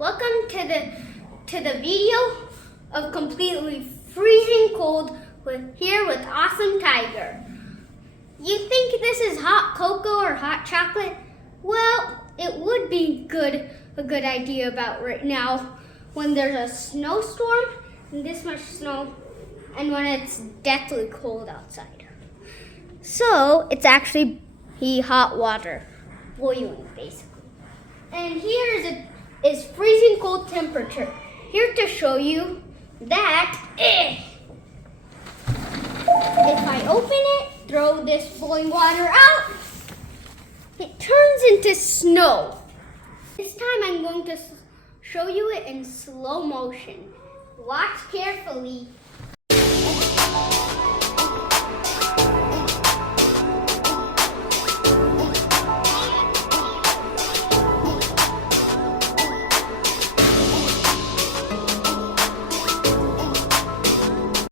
Welcome to the video of completely freezing cold with Awesome Tiger. You think this is hot cocoa or hot chocolate? Well, it would be a good idea about right now when there's a snowstorm and this much snow and when it's deathly cold outside. So it's actually hot water, boiling basically. And here is freezing cold temperature. Here to show you that if I open it, throw this boiling water out, it turns into snow. This time I'm going to show you it in slow motion. Watch carefully.